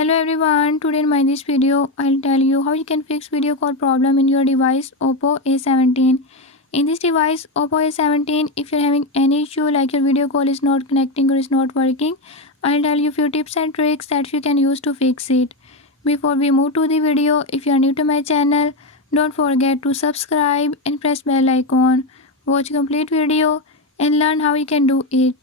Hello everyone, today in my this video I'll tell you how you can fix video call problem in your device Oppo A17. In this device Oppo A17, if you're having any issue like your video call is not connecting or is not working, I'll tell you few tips and tricks that you can use to fix it. Before we move to the video, if you are new to my channel, don't forget to subscribe and press bell icon. Watch complete video and learn how you can do it.